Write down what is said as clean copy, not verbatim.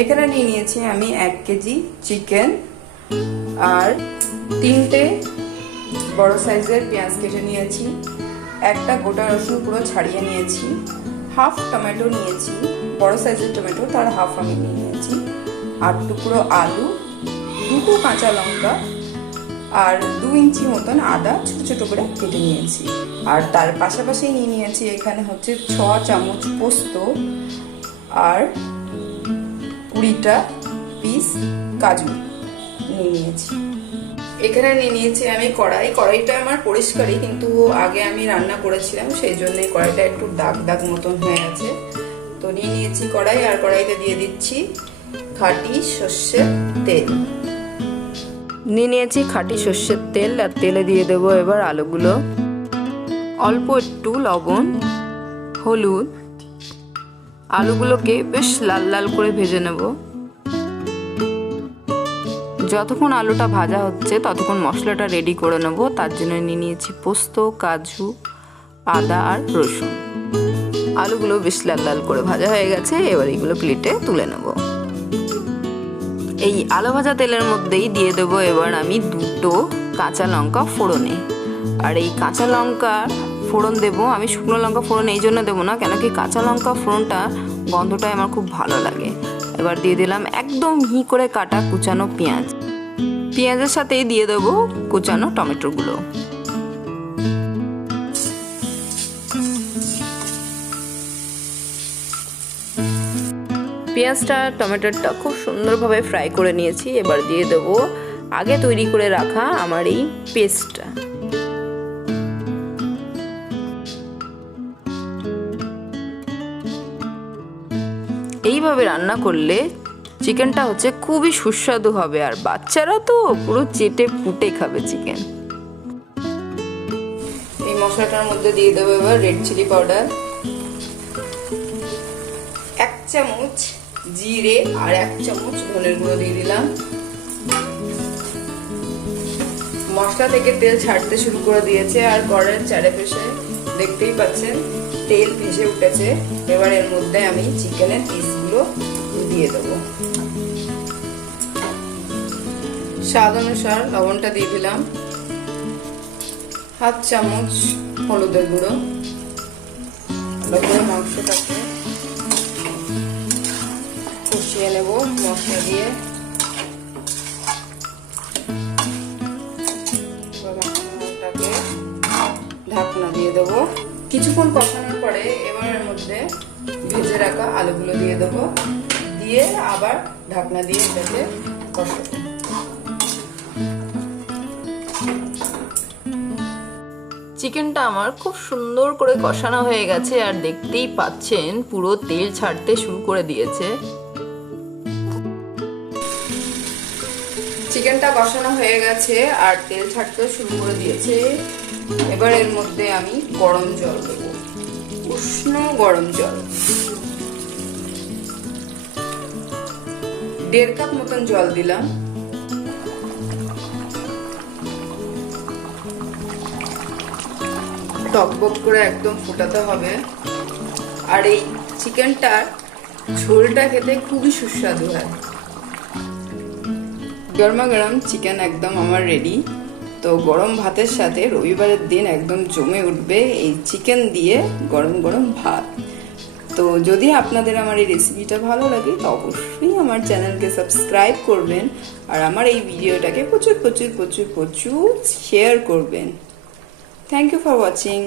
এখানে নিয়ে নিয়েছি আমি 1 কেজি চিকেন আর 3টে বড় সাইজের পেঁয়াজ কেটে নিয়েছি, একটা গোটা রসুন পুরো ছাড়িয়ে নিয়েছি, হাফ টমেটো নিয়েছি, বড় সাইজের টমেটো তার হাফ আমি নিয়ে নিয়েছি, 8 টুকরো আলু, 2টো কাঁচা লঙ্কা আর 2 ইঞ্চি মতন আদা ছোট ছোট করে কেটে নিয়েছি। আর তার পাশাপাশি নিয়ে নিয়েছি এখানে হচ্ছে 6 চামচ পোস্ত আর 20টা পিস কাজু নিয়ে নিয়েছি। এখানে নিয়ে নিয়েছি আমি কড়াইটা আমার পরিষ্কারই, কিন্তু আগে আমি রান্না করেছিলাম সেই জন্য কড়াইটা একটু দাগ দাগ মতন হয়ে আছে। তো নিয়ে নিয়েছি কড়াই, আর কড়াইতে দিয়ে দিচ্ছি খাঁটি সর্ষের তেল। নিয়ে নিয়েছি খাঁটি সর্ষের তেল, আর তেলে দিয়ে দেবো এবার আলুগুলো, অল্প একটু লবণ, হলুদ, আলুগুলোকে বেশ লাল লাল করে ভেজে নেব। যতক্ষণ আলুটা ভাজা হচ্ছে ততক্ষণ মশলাটা রেডি করে নেব। তার জন্য নিয়ে নিয়েছি পোস্ত, কাজু, আদা আর রসুন। আলুগুলো বেশ লাল লাল করে ভাজা হয়ে গেছে, এবার এগুলো প্লেটে তুলে নেব। এই আলু ভাজা তেলের মধ্যেই দিয়ে দেবো এবার আমি 2টো কাঁচা লঙ্কা ফোড়নে। আর এই কাঁচা লঙ্কা ফোড়ন দেবো আমি, শুকনো লঙ্কা ফোড়ন এই জন্য দেবো না, কেন কি কাঁচা লঙ্কা ফোড়নটা গন্ধটাই আমার খুব ভালো লাগে। এবার দিয়ে দিলাম একদম মিহি করে কাটা কুচানো পেঁয়াজ, পেঁয়াজের সাথেই দিয়ে দেবো কুচানো টমেটোগুলো। পেঁয়াজটা টমেটোটা খুব সুন্দরভাবে ফ্রাই করে নিয়েছি। এবার দিয়ে দেবো আগে তৈরি করে রাখা আমার এই পেস্টটা। এইভাবে রান্না করলে চিকেনটা হচ্ছে খুবই সুস্বাদু হবে, আর বাচ্চারা তো পুরো চেটে পুটে খাবে চিকেন। এই মশলাটার মধ্যে দিয়ে দেবো এবার রেড চিলি পাউডার, 1 চামচ জিরে আর 1 চামচ ধনের গুঁড়ো দিয়ে দিলাম। মশলা থেকে তেল ছাড়তে শুরু করে দিয়েছে, আর কড়াইয়ের চারপাশে দেখতেই পাচ্ছেন তেল ভেসে উঠেছে। এবার এর মধ্যে আমি চিকেনের পিসগুলো দিয়ে দেবো। স্বাদ অনুসার লবণটা দিয়ে দিলাম, 1/2 চামচ হলুদের গুঁড়ো। মাংসটাকে কষিয়ে নেব মশলা দিয়ে। ঢাকনা দিয়ে দেবো। কিছুক্ষণ কষানোর পরে এবার এর মধ্যে ভেজে রাখা আলুগুলো দিয়ে দেবো, দিয়ে আবার ঢাকনা দিয়ে এটাকে কষাবো। চিকেনটা আমার খুব সুন্দর করে কষানো হয়ে গেছে, আর দেখতেই পাচ্ছেন পুরো তেল ছাড়তে শুরু করে দিয়েছে। চিকেনটা কষানো হয়ে গেছে আর তেল ছাড়তে শুরু করে দিয়েছে। এবার এর মধ্যে আমি গরম জল দেবো, উষ্ণ গরম জল, 1.5 কাপ মতন জল দিলাম। টকবক করে একদম ফোটাতে হবে। আর এই চিকেনটার ঝোলটা খেতে খুবই সুস্বাদু হয়। গরমা গরম চিকেন একদম আমার রেডি। তো গরম ভাতের সাথে রবিবারের দিন একদম জমে উঠবে এই চিকেন দিয়ে গরম গরম ভাত। তো যদি আপনাদের আমার এই রেসিপিটা ভালো লাগে তো অবশ্যই আমার চ্যানেলকে সাবস্ক্রাইব করবেন, আর আমার এই ভিডিওটাকে প্রচুর প্রচুর প্রচুর প্রচুর শেয়ার করবেন। Thank you for watching.